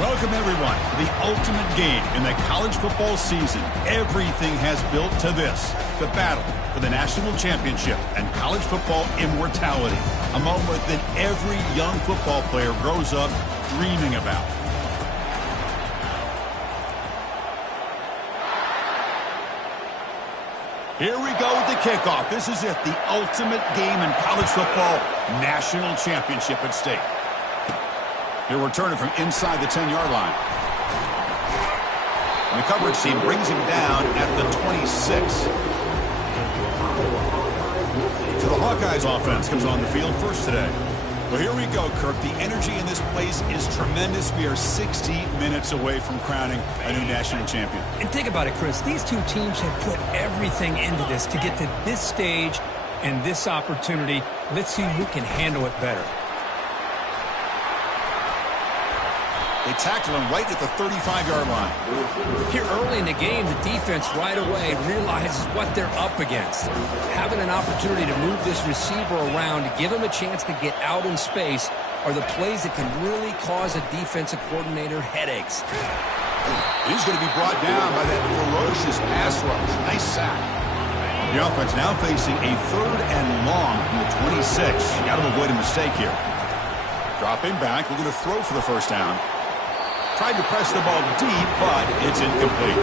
Welcome, everyone, to the ultimate game in the college football season. Everything has built to this, the battle for the national championship and college football immortality, a moment that every young football player grows up dreaming about. Here we go with the kickoff. This is it, the ultimate game in college football, national championship at stake. He'll return it from inside the 10-yard line. And the coverage team brings him down at the 26. So the Hawkeyes offense comes on the field first today. Well, here we go, Kirk. The energy in this place is tremendous. We are 60 minutes away from crowning a new national champion. And think about it, Chris. These two teams have put everything into this to get to this stage and this opportunity. Let's see who can handle it better. They tackle him right at the 35-yard line. Here early in the game, the defense right away realizes what they're up against. Having an opportunity to move this receiver around to give him a chance to get out in space are the plays that can really cause a defensive coordinator headaches. He's going to be brought down by that ferocious pass rush. Nice sack. The offense now facing a 3rd and long from the 26. Got to avoid a mistake here. Dropping back, looking to throw for the first down. Tried to press the ball deep, but it's incomplete.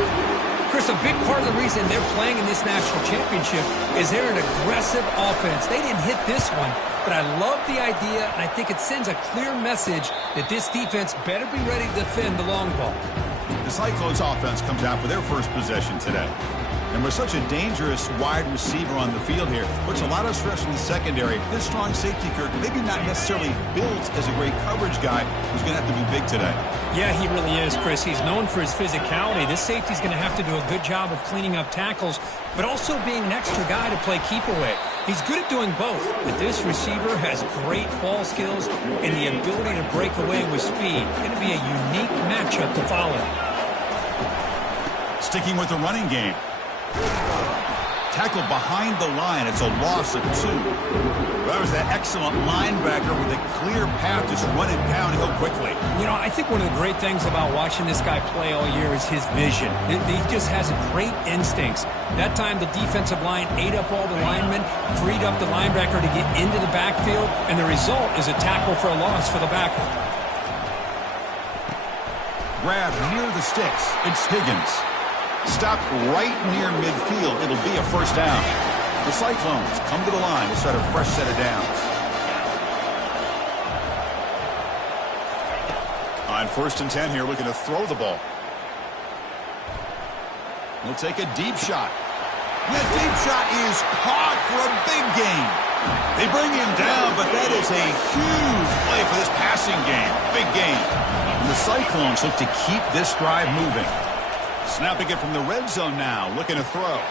Chris, a big part of the reason they're playing in this national championship is they're an aggressive offense. They didn't hit this one, but I love the idea, and I think it sends a clear message that this defense better be ready to defend the long ball. The Cyclones offense comes out for their first possession today. And with such a dangerous wide receiver on the field here, puts a lot of stress on the secondary. This strong safety, Kirk, maybe not necessarily built as a great coverage guy, who's going to have to be big today. Yeah, he really is, Chris. He's known for his physicality. This safety's going to have to do a good job of cleaning up tackles, but also being an extra guy to play keep away. He's good at doing both, but this receiver has great ball skills and the ability to break away with speed. It's going to be a unique matchup to follow. Sticking with the running game. Tackle behind the line. It's a loss of 2. That was that excellent linebacker with a clear path just running downhill quickly. You know, I think one of the great things about watching this guy play all year is his vision. He just has great instincts. That time the defensive line ate up all the linemen, freed up the linebacker to get into the backfield, and the result is a tackle for a loss for the backer. Grab near the sticks. It's Higgins. Stopped right near midfield. It'll be a first down. The Cyclones come to the line to start a fresh set of downs. On 1st and 10 here, looking to throw the ball. He'll take a deep shot. That deep shot is caught for a big gain. They bring him down, but that is a huge play for this passing game. Big gain. And the Cyclones look to keep this drive moving. Snapping it from the red zone now, looking to throw.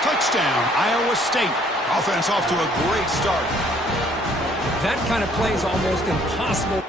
Touchdown, Iowa State. Offense off to a great start. That kind of play is almost impossible.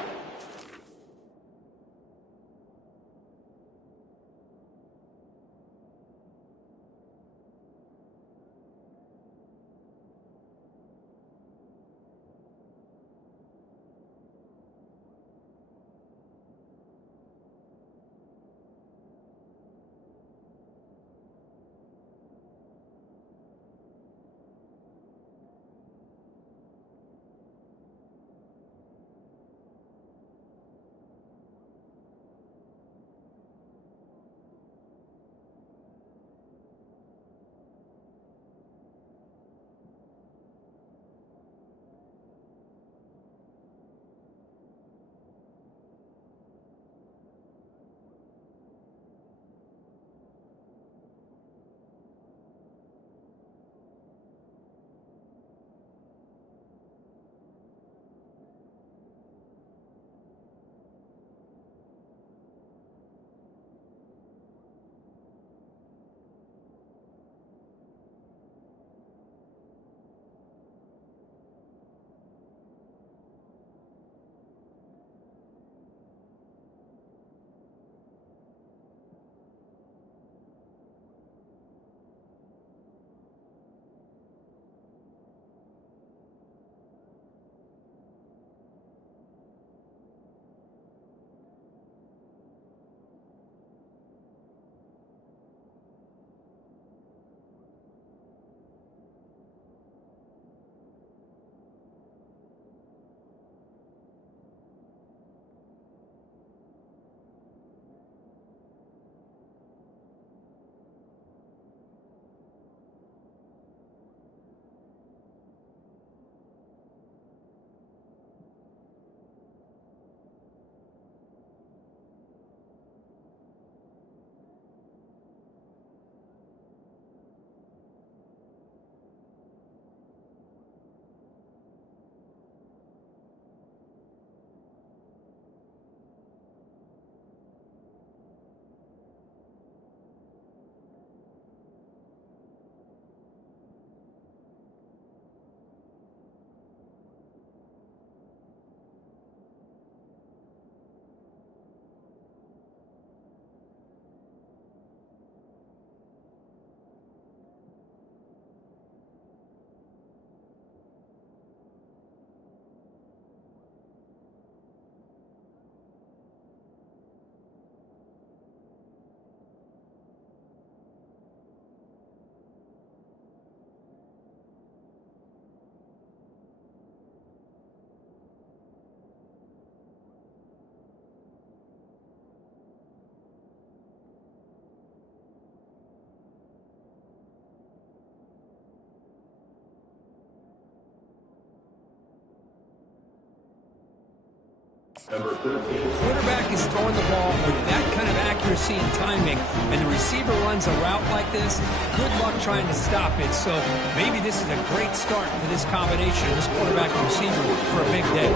Quarterback is throwing the ball with that kind of accuracy and timing, and the receiver runs a route like this. Good luck trying to stop it. So maybe this is a great start for this combination, this quarterback and receiver, for a big day.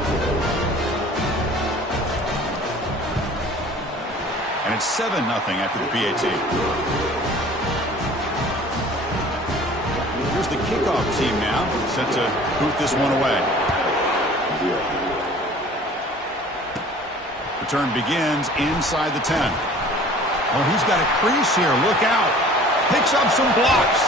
And it's 7-0 after the PAT. Here's the kickoff team now, set to boot this one away. Return begins inside the 10. Oh, he's got a crease here. Look out. Picks up some blocks.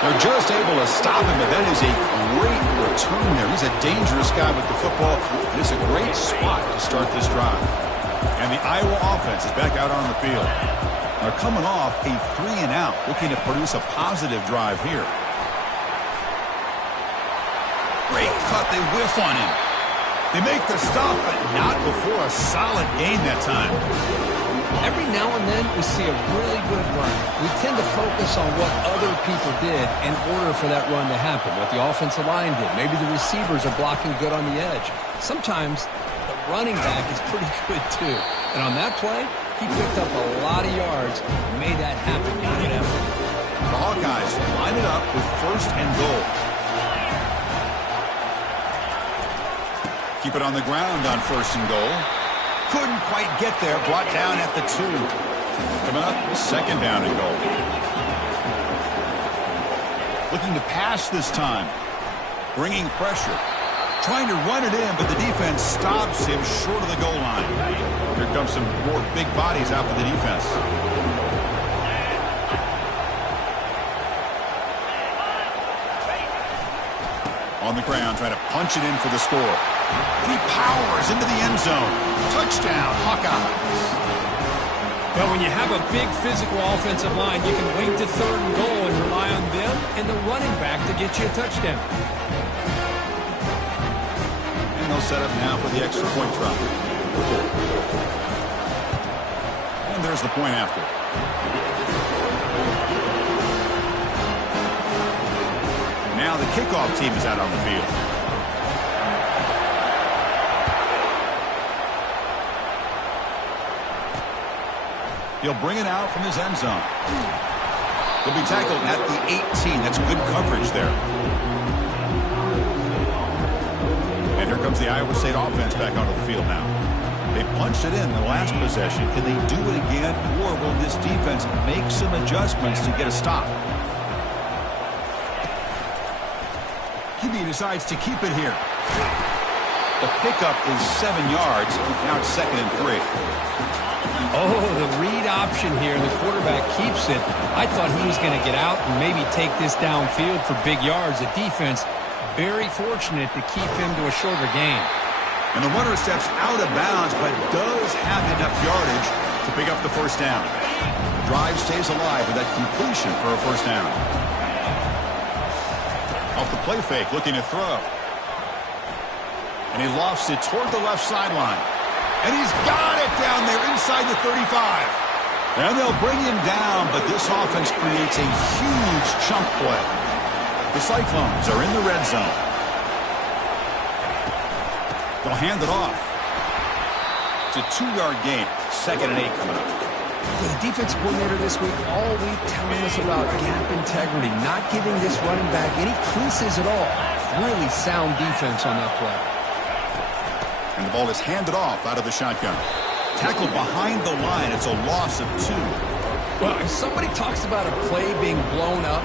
They're just able to stop him, but that is a great return there. He's a dangerous guy with the football. It is a great spot to start this drive. And the Iowa offense is back out on the field. They're coming off a 3-and-out, looking to produce a positive drive here. Great cut. They whiff on him. They make the stop, but not before a solid gain that time. Every now and then we see a really good run. We tend to focus on what other people did in order for that run to happen, what the offensive line did. Maybe the receivers are blocking good on the edge. Sometimes the running back is pretty good too. And on that play, he picked up a lot of yards and made that happen in a good effort. The Hawkeyes line it up with 1st and goal. Keep it on the ground on 1st and goal. Couldn't quite get there. Brought down at the 2. Coming up, 2nd down and goal. Looking to pass this time. Bringing pressure. Trying to run it in, but the defense stops him short of the goal line. Here comes some more big bodies out for the defense. On the ground, trying to punch it in for the score. He powers into the end zone. Touchdown, Hawkeyes. Well, when you have a big physical offensive line, you can wait to 3rd and goal and rely on them and the running back to get you a touchdown. And they'll set up now for the extra point try. And there's the point after. Now the kickoff team is out on the field. He'll bring it out from his end zone. He'll be tackled at the 18. That's good coverage there. And here comes the Iowa State offense back onto the field now. They punched it in the last possession. Can they do it again, or will this defense make some adjustments to get a stop? QB decides to keep it here. The pickup is 7 yards. Now it's 2nd and 3. Oh, the read option here. The quarterback keeps it. I thought he was going to get out and maybe take this downfield for big yards. The defense very fortunate to keep him to a shorter gain. And the runner steps out of bounds, but does have enough yardage to pick up the 1st down. Drive stays alive with that completion for a 1st down. Off the play fake, looking to throw. And he lofts it toward the left sideline. And he's got it down there inside the 35. And they'll bring him down, but this offense creates a huge chunk play. The Cyclones are in the red zone. They'll hand it off. It's a 2-yard gain. 2nd and 8 coming up. The defensive coordinator this week all week telling us about gap integrity, not giving this running back any creases at all. Really sound defense on that play. And the ball is handed off out of the shotgun. Tackled behind the line. It's a loss of 2. Well, if somebody talks about a play being blown up,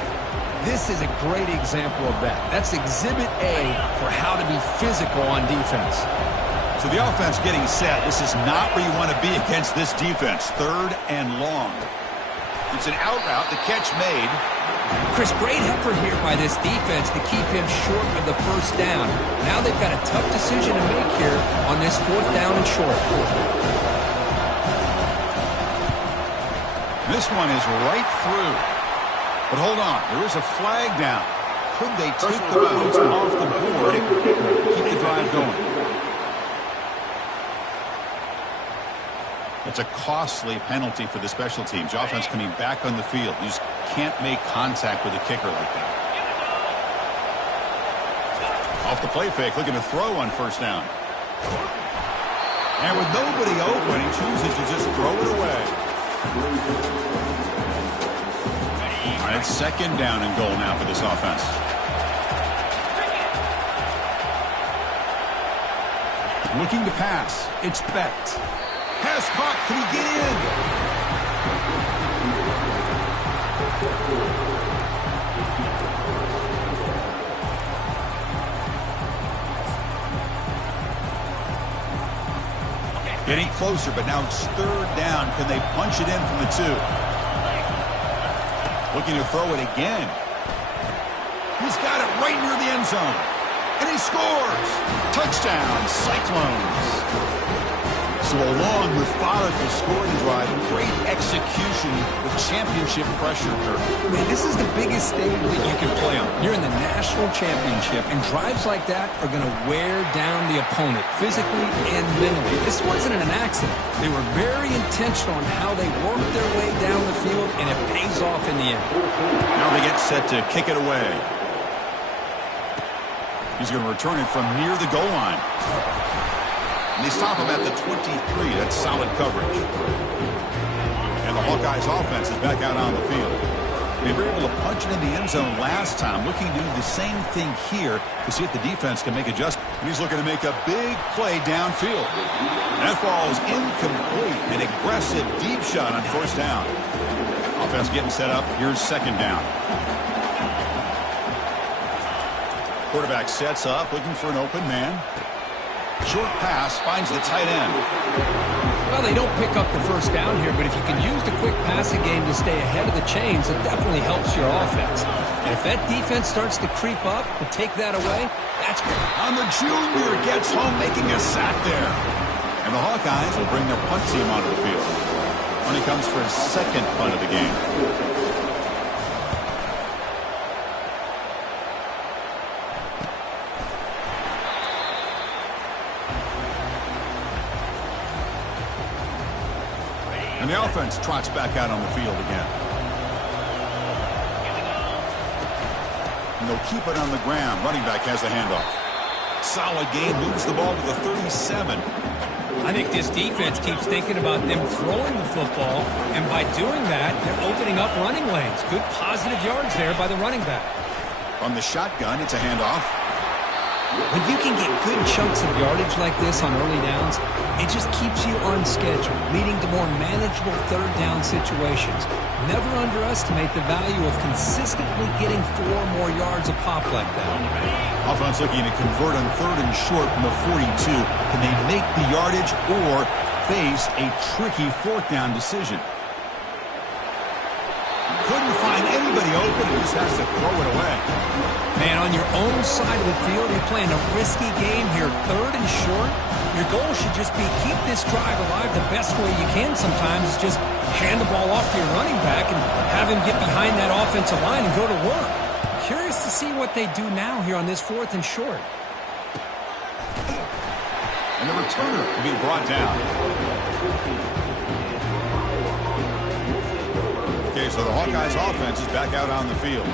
this is a great example of that. That's exhibit A for how to be physical on defense. So the offense getting set. This is not where you want to be against this defense. 3rd and long. It's an out route. The catch made. Chris, great effort here by this defense to keep him short of the 1st down. Now they've got a tough decision to make here on this 4th down and short. This one is right through. But hold on, there is a flag down. Could they take the points off the board and keep the drive going? It's a costly penalty for the special teams. The offense coming back on the field. You just can't make contact with a kicker like that. Off the play fake, looking to throw on 1st down. And with nobody open, he chooses to just throw it away. All right, it's second down and goal now for this offense. Looking to pass. It's Becht. Pass caught. Can he get in? Getting closer, but now it's third down. Can they punch it in from the 2? Looking to throw it again. He's got it right near the end zone. And he scores! Touchdown, Cyclones! So a long, methodical scoring drive. Great execution with championship pressure. Man, this is the biggest stage that you can play on. You're in the national championship, and drives like that are going to wear down the opponent physically and mentally. This wasn't an accident. They were very intentional on how they worked their way down the field, and it pays off in the end. Now they get set to kick it away. He's going to return it from near the goal line. And they stop him at the 23. That's solid coverage. And the Hawkeyes offense is back out on the field. They were able to punch it in the end zone last time. Looking to do the same thing here to see if the defense can make adjustments. He's looking to make a big play downfield. That ball is incomplete. An aggressive deep shot on first down. Offense getting set up. Here's second down. Quarterback sets up, looking for an open man. Short pass finds the tight end. Well, they don't pick up the first down here, but if you can use the quick passing game to stay ahead of the chains, it definitely helps your offense. And if that defense starts to creep up and take that away, that's good. And the junior gets home, making a sack there. And the Hawkeyes will bring their punt team onto the field. When he comes for his second punt of the game. And the offense trots back out on the field again. And they'll keep it on the ground. Running back has the handoff. Solid game, moves the ball to the 37. I think this defense keeps thinking about them throwing the football, and by doing that, they're opening up running lanes. Good positive yards there by the running back. From the shotgun, it's a handoff. When you can get good chunks of yardage like this on early downs, it just keeps you on schedule, leading to more manageable third down situations. Never underestimate the value of consistently getting 4 more yards a pop like that. Offense looking to convert on third and short from the 42. Can they make the yardage or face a tricky fourth down decision? Couldn't find anybody open. He just has to throw it away. Man, on your own side of the field, you're playing a risky game here, third and short. Your goal should just be keep this drive alive the best way you can sometimes. Is just hand the ball off to your running back and have him get behind that offensive line and go to work. Curious to see what they do now here on this fourth and short. And the returner will be brought down. Okay, so the Hawkeyes offense is back out on the field.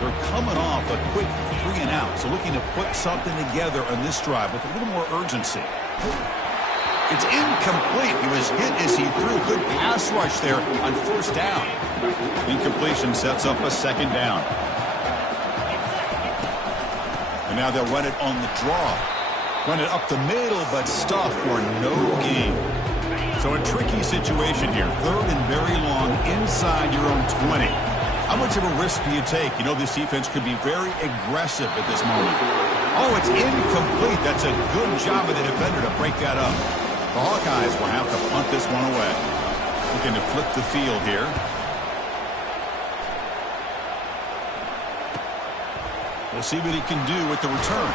They're coming off a quick 3 and out, so looking to put something together on this drive with a little more urgency. It's incomplete. He was hit as he threw. Good pass rush there on first down. Incompletion sets up a second down. And now they'll run it on the draw. Run it up the middle, but stuff for no gain. So a tricky situation here. Third and very long inside your own 20. How much of a risk do you take? You know this defense could be very aggressive at this moment. Oh, it's incomplete. That's a good job of the defender to break that up. The Hawkeyes will have to punt this one away. Looking to flip the field here. We'll see what he can do with the return.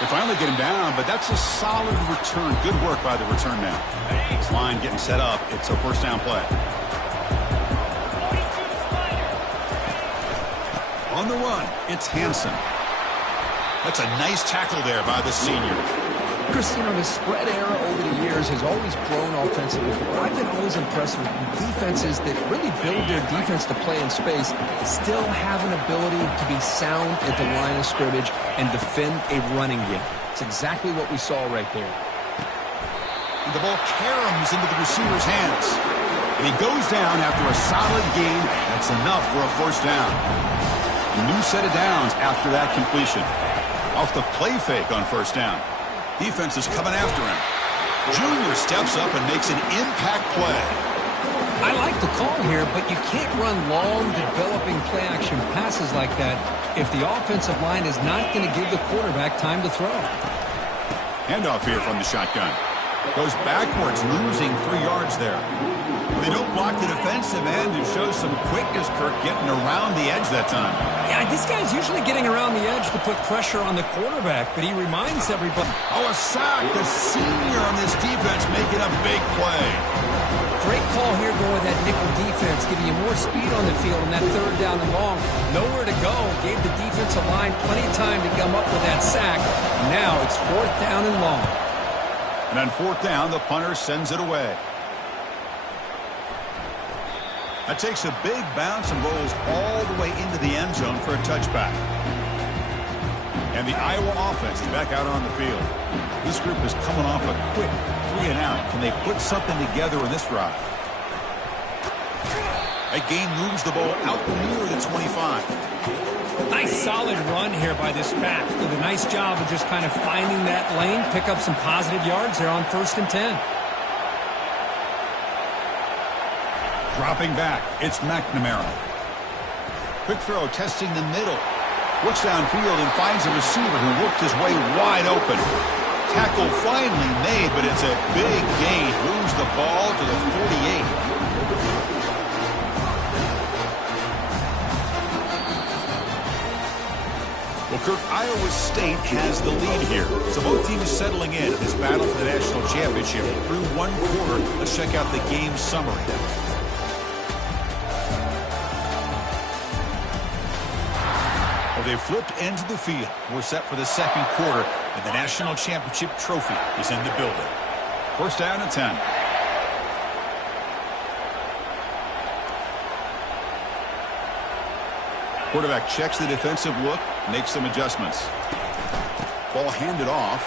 They finally get him down, but that's a solid return. Good work by the return man. This line getting set up. It's a first down play. On the run, it's Hansen. That's a nice tackle there by the senior. Chris, you know, the spread era over the years has always grown offensively. But I've been always impressed with defenses that really build their defense to play in space, still have an ability to be sound at the line of scrimmage and defend a running game. It's exactly what we saw right there. And the ball caroms into the receiver's hands. And he goes down after a solid gain. That's enough for a first down. A new set of downs after that completion. Off the play fake on first down. Defense is coming after him. Junior steps up and makes an impact play. I like the call here, but you can't run long, developing play-action passes like that if the offensive line is not going to give the quarterback time to throw. Handoff here from the shotgun. Goes backwards, losing 3 yards there. They don't block the defensive end and show some quickness, Kirk, getting around the edge that time. Yeah, this guy's usually getting around the edge to put pressure on the quarterback, but he reminds everybody. Oh, a sack. The senior on this defense making a big play. Great call here going with that nickel defense, giving you more speed on the field on that third down and long. Nowhere to go. Gave the defensive line plenty of time to come up with that sack. Now it's fourth down and long. And on fourth down, the punter sends it away. That takes a big bounce and rolls all the way into the end zone for a touchback. And the Iowa offense is back out on the field. This group is coming off a quick 3-and-out. Can they put something together in this drive? That gain moves the ball out near the 25. Nice solid run here by this back. Did a nice job of just kind of finding that lane, pick up some positive yards there on 1st and 10. Dropping back, it's McNamara. Quick throw, testing the middle. Looks downfield and finds a receiver who worked his way wide open. Tackle finally made, but it's a big gain. Moves the ball to the 48. Well, Kirk, Iowa State has the lead here. So both teams settling in this battle for the national championship through one quarter. Let's check out the game summary. Well, they've flipped into the field. We're set for the second quarter, and the national championship trophy is in the building. First down and 10. Quarterback checks the defensive look, makes some adjustments. Ball handed off.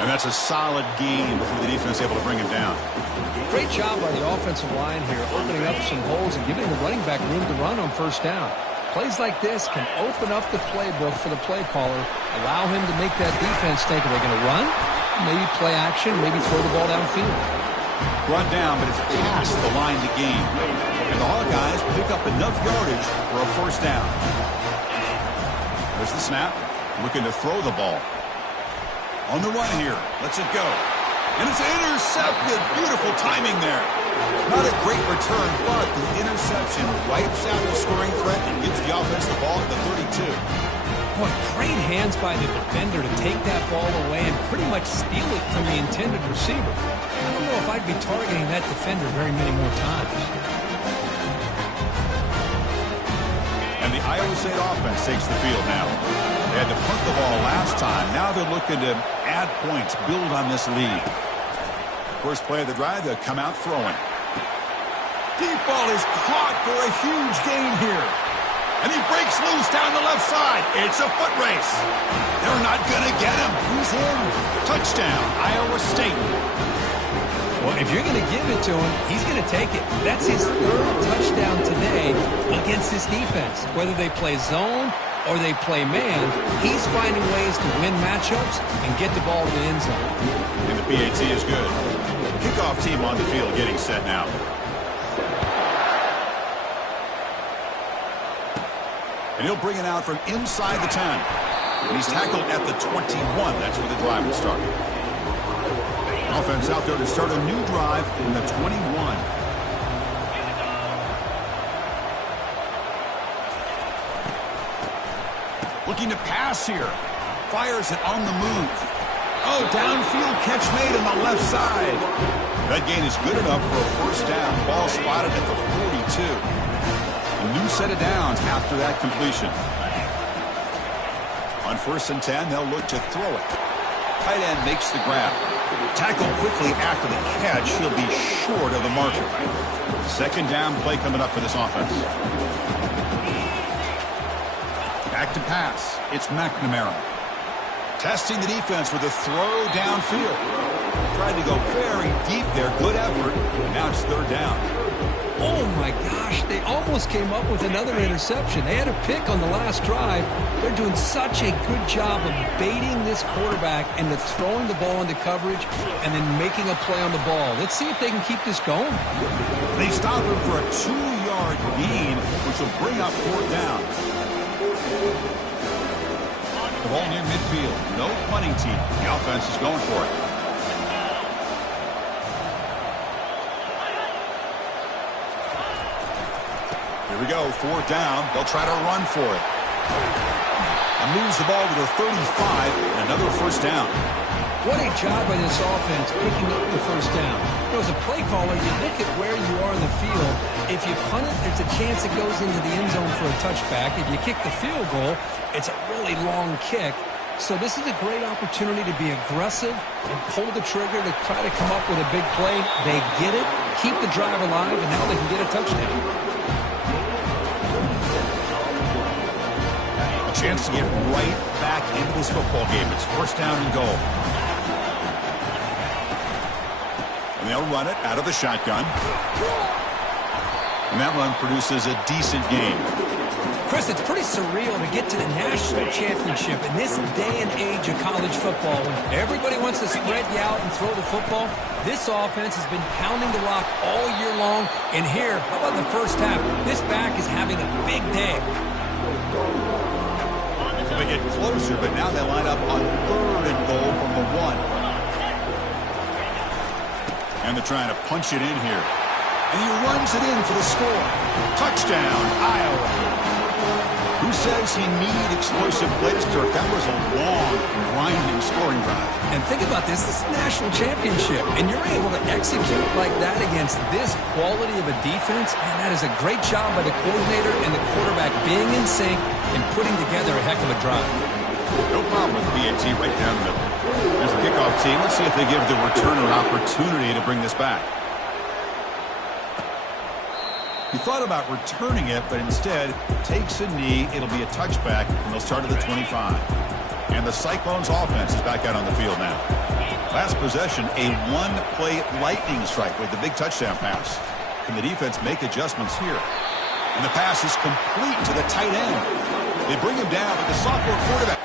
And that's a solid gain before the defense able to bring him down. Great job by the offensive line here, opening up some holes and giving the running back room to run on first down. Plays like this can open up the playbook for the play caller, allow him to make that defense think, are they going to run? Maybe play action, maybe throw the ball downfield. Brought down, but it's past the line to gain. And the Hawkeyes pick up enough yardage for a first down. There's the snap. Looking to throw the ball. On the run here. Lets it go. And it's intercepted. Beautiful timing there. Not a great return, but the interception wipes out the scoring threat and gives the offense the ball at the 32. Boy, great hands by the defender to take that ball away and pretty much steal it from the intended receiver. I don't know if I'd be targeting that defender very many more times. And the Iowa State offense takes the field now. They had to punt the ball last time. Now they're looking to add points, build on this lead. First play of the drive, they'll come out throwing. Deep ball is caught for a huge gain here. And he breaks loose down the left side. It's a foot race. They're not going to get him. He's in. Touchdown, Iowa State. Well, if you're going to give it to him, he's going to take it. That's his third touchdown today against this defense. Whether they play zone or they play man, he's finding ways to win matchups and get the ball to the end zone. And the PAT is good. Kickoff team on the field getting set now. And he'll bring it out from inside the 10. And he's tackled at the 21. That's where the drive will start. Offense out there to start a new drive from the 21. Looking to pass here. Fires it on the move. Oh, downfield catch made on the left side. That gain is good enough for a first down. Ball spotted at the 42. A new set of downs after that completion. On 1st and 10, they'll look to throw it. Tight end makes the grab. Tackled quickly after the catch. He'll be short of the marker. Second down play coming up for this offense. Back to pass. It's McNamara. Testing the defense with a throw downfield. Tried to go very deep there. Good effort. Now it's third down. Oh, my gosh. They almost came up with another interception. They had a pick on the last drive. They're doing such a good job of baiting this quarterback into throwing the ball into coverage and then making a play on the ball. Let's see if they can keep this going. They stop him for a 2-yard gain, which will bring up fourth down. The ball near midfield. No punting team. The offense is going for it. Here we go, fourth down. They'll try to run for it. And moves the ball to the 35, and another first down. What a job by this offense picking up the first down. You know, as a play caller, you look at where you are in the field. If you punt it, there's a chance it goes into the end zone for a touchback. If you kick the field goal, it's a really long kick. So this is a great opportunity to be aggressive and pull the trigger to try to come up with a big play. They get it, keep the drive alive, and now they can get a touchdown. Chance to get right back into this football game. It's first down and goal. And they'll run it out of the shotgun. And that run produces a decent game. Chris, it's pretty surreal to get to the national championship in this day and age of college football. When everybody wants to spread you out and throw the football, this offense has been pounding the rock all year long. And here, how about the first half? This back is having a big day. They get closer, but now they line up on third and goal from the 1. And they're trying to punch it in here. And he runs it in for the score. Touchdown, Iowa. Who says he needs explosive plays, Kirk? That was a long, grinding scoring drive. And think about this. This is a national championship, and you're able to execute like that against this quality of a defense, and that is a great job by the coordinator and the quarterback being in sync and putting together a heck of a drive. No problem with BAT right down the middle. There's the kickoff team. Let's see if they give the returner an opportunity to bring this back. He thought about returning it, but instead takes a knee. It'll be a touchback, and they'll start at the 25. And the Cyclones offense is back out on the field now. Last possession, a one-play lightning strike with the big touchdown pass. Can the defense make adjustments here? And the pass is complete to the tight end. They bring him down, but the sophomore quarterback